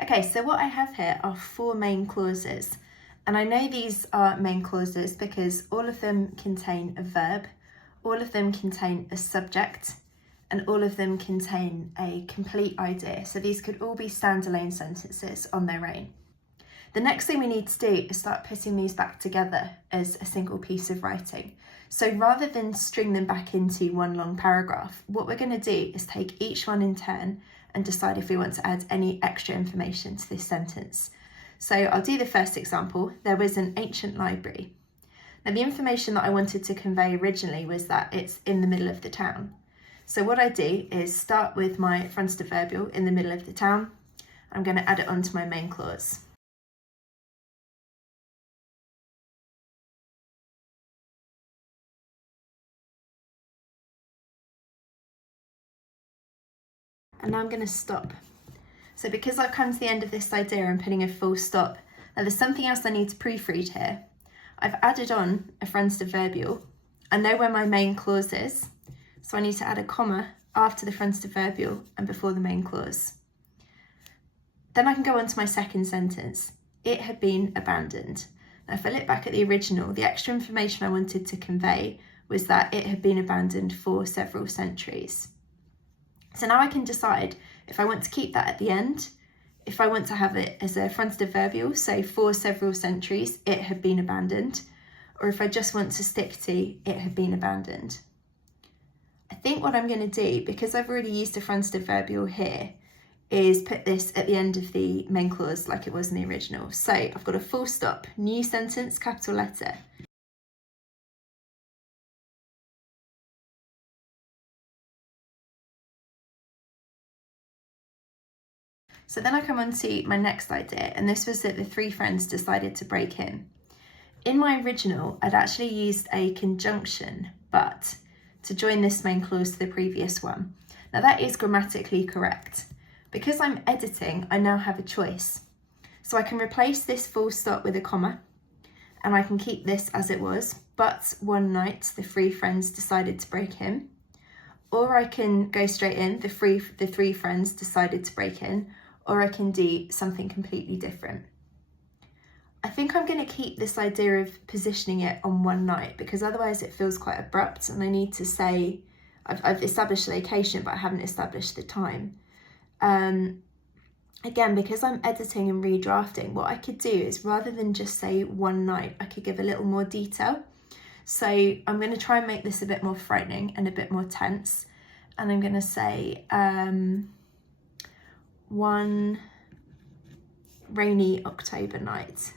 Okay, so what I have here are 4 main clauses. And I know these are main clauses because all of them contain a verb, all of them contain a subject, and all of them contain a complete idea. So these could all be standalone sentences on their own. The next thing we need to do is start putting these back together as a single piece of writing. So rather than string them back into one long paragraph, what we're going to do is take each one in turn and decide if we want to add any extra information to this sentence. So I'll do the first example. There was an ancient library. Now the information that I wanted to convey originally was that it's in the middle of the town. So what I do is start with my front adverbial in the middle of the town. I'm going to add it onto my main clause. And now I'm going to stop. So because I've come to the end of this idea, I'm putting a full stop. Now there's something else I need to proofread here. I've added on a front adverbial. I know where my main clause is, so I need to add a comma after the front adverbial and before the main clause. Then I can go on to my second sentence. It had been abandoned. Now if I look back at the original, the extra information I wanted to convey was that it had been abandoned for several centuries. So now I can decide if I want to keep that at the end, if I want to have it as a front adverbial, so for several centuries, it had been abandoned, or if I just want to stick to it had been abandoned. I think what I'm going to do, because I've already used a front adverbial here, is put this at the end of the main clause like it was in the original. So I've got a full stop, new sentence, capital letter. So then I come on to my next idea, and this was that the 3 friends decided to break in. In my original, I'd actually used a conjunction, but, to join this main clause to the previous one. Now that is grammatically correct. Because I'm editing, I now have a choice. So I can replace this full stop with a comma, and I can keep this as it was, but one night the 3 friends decided to break in. Or I can go straight in, the three friends decided to break in, or I can do something completely different. I think I'm going to keep this idea of positioning it on one night because otherwise it feels quite abrupt and I need to say, I've established the location but I haven't established the time. Again, because I'm editing and redrafting, what I could do is rather than just say one night, I could give a little more detail. So I'm going to try and make this a bit more frightening and a bit more tense. And I'm going to say one rainy October night.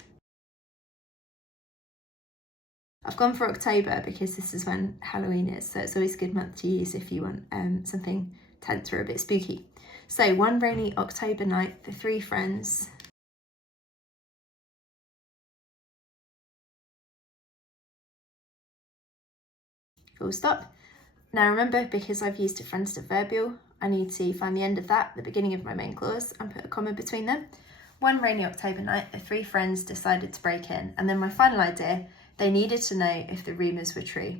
I've gone for October because this is when Halloween is, so it's always a good month to use if you want something tense or a bit spooky. So one rainy October night, the 3 friends full stop. Now remember, because I've used a front adverbial, I need to find the end of that, the beginning of my main clause, and put a comma between them. One rainy October night, the 3 friends decided to break in. And then my final idea, they needed to know if the rumours were true.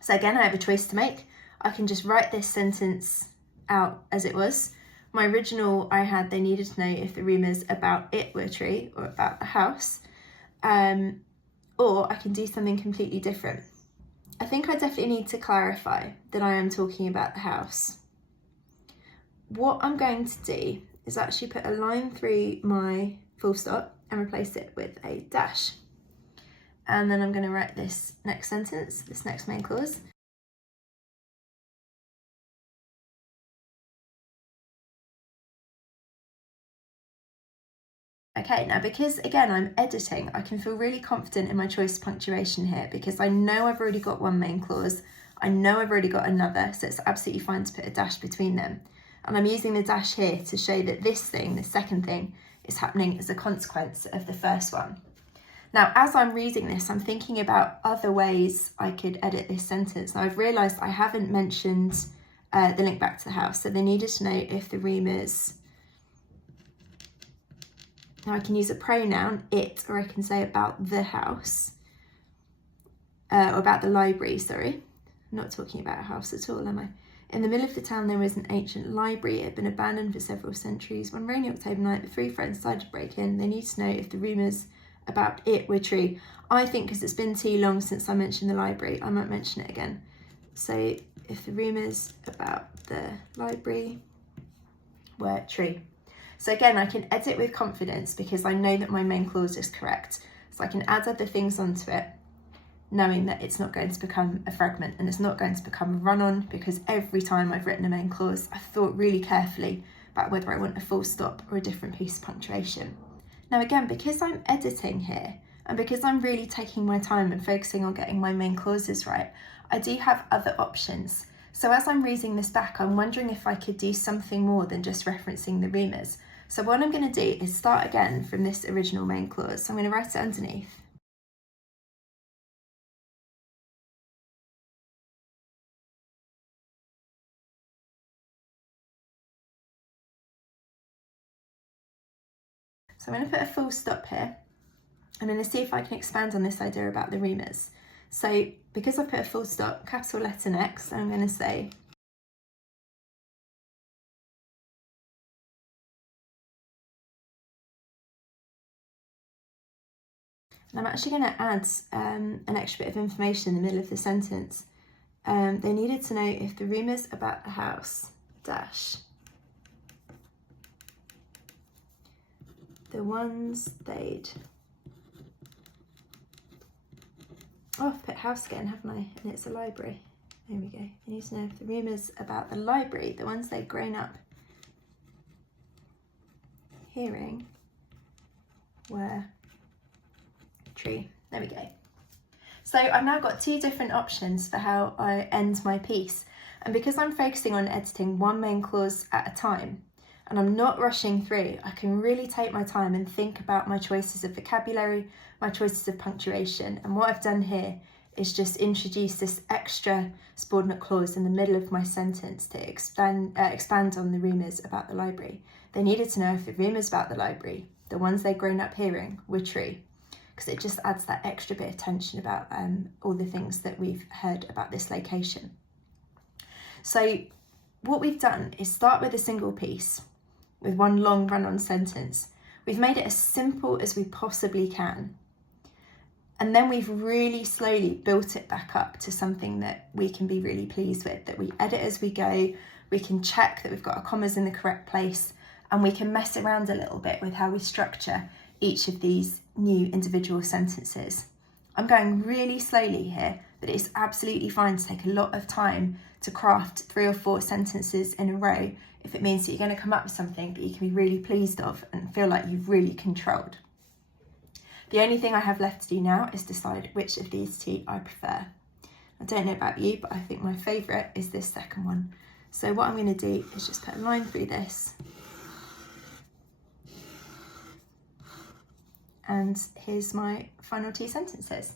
So again, I have a choice to make. I can just write this sentence out as it was. My original, I had they needed to know if the rumours about it were true or about the house. Or I can do something completely different. I think I definitely need to clarify that I am talking about the house. What I'm going to do is actually put a line through my full stop and replace it with a dash. And then I'm going to write this next sentence, this next main clause. Okay, now because again I'm editing, I can feel really confident in my choice of punctuation here because I know I've already got one main clause, I know I've already got another, so it's absolutely fine to put a dash between them. And I'm using the dash here to show that this thing, the second thing, is happening as a consequence of the first one. Now, as I'm reading this, I'm thinking about other ways I could edit this sentence. Now, I've realised I haven't mentioned the link back to the house, so they needed to know if the rumours. Now I can use a pronoun, it, or I can say about the house, or about the library, sorry. I'm not talking about a house at all, am I? In the middle of the town there was an ancient library. It had been abandoned for several centuries. One rainy October night, the three friends decided to break in. They needed to know if the rumours about it were true. I think because it's been too long since I mentioned the library, I might mention it again. So if the rumours about the library were true. So again, I can edit with confidence because I know that my main clause is correct. So I can add other things onto it, knowing that it's not going to become a fragment and it's not going to become a run-on, because every time I've written a main clause, I've thought really carefully about whether I want a full stop or a different piece of punctuation. Now again, because I'm editing here and because I'm really taking my time and focusing on getting my main clauses right, I do have other options. So as I'm reading this back, I'm wondering if I could do something more than just referencing the rumours. So what I'm going to do is start again from this original main clause. So I'm going to write it underneath. So I'm going to put a full stop here. I'm going to see if I can expand on this idea about the rumours. So because I put a full stop, capital letter next, I'm going to say and I'm actually going to add an extra bit of information in the middle of the sentence. They needed to know if the rumours about the house dash the ones they'd... Oh, I've put house again, haven't I? And it's a library. There we go. They need to know if the rumours about the library, the ones they'd grown up hearing, were true. There we go. So I've now got two different options for how I end my piece. And because I'm focusing on editing one main clause at a time, and I'm not rushing through, I can really take my time and think about my choices of vocabulary, my choices of punctuation. And what I've done here is just introduce this extra subordinate clause in the middle of my sentence to expand on the rumours about the library. They needed to know if the rumours about the library, the ones they'd grown up hearing, were true, because it just adds that extra bit of tension about all the things that we've heard about this location. So what we've done is start with a single piece with one long run-on sentence. We've made it as simple as we possibly can. And then we've really slowly built it back up to something that we can be really pleased with, that we edit as we go, we can check that we've got our commas in the correct place, and we can mess around a little bit with how we structure each of these new individual sentences. I'm going really slowly here, but it's absolutely fine to take a lot of time to craft 3 or 4 sentences in a row if it means that you're going to come up with something that you can be really pleased of and feel like you've really controlled. The only thing I have left to do now is decide which of these two I prefer. I don't know about you, but I think my favourite is this second one. So what I'm going to do is just put a line through this. And here's my final 2 sentences.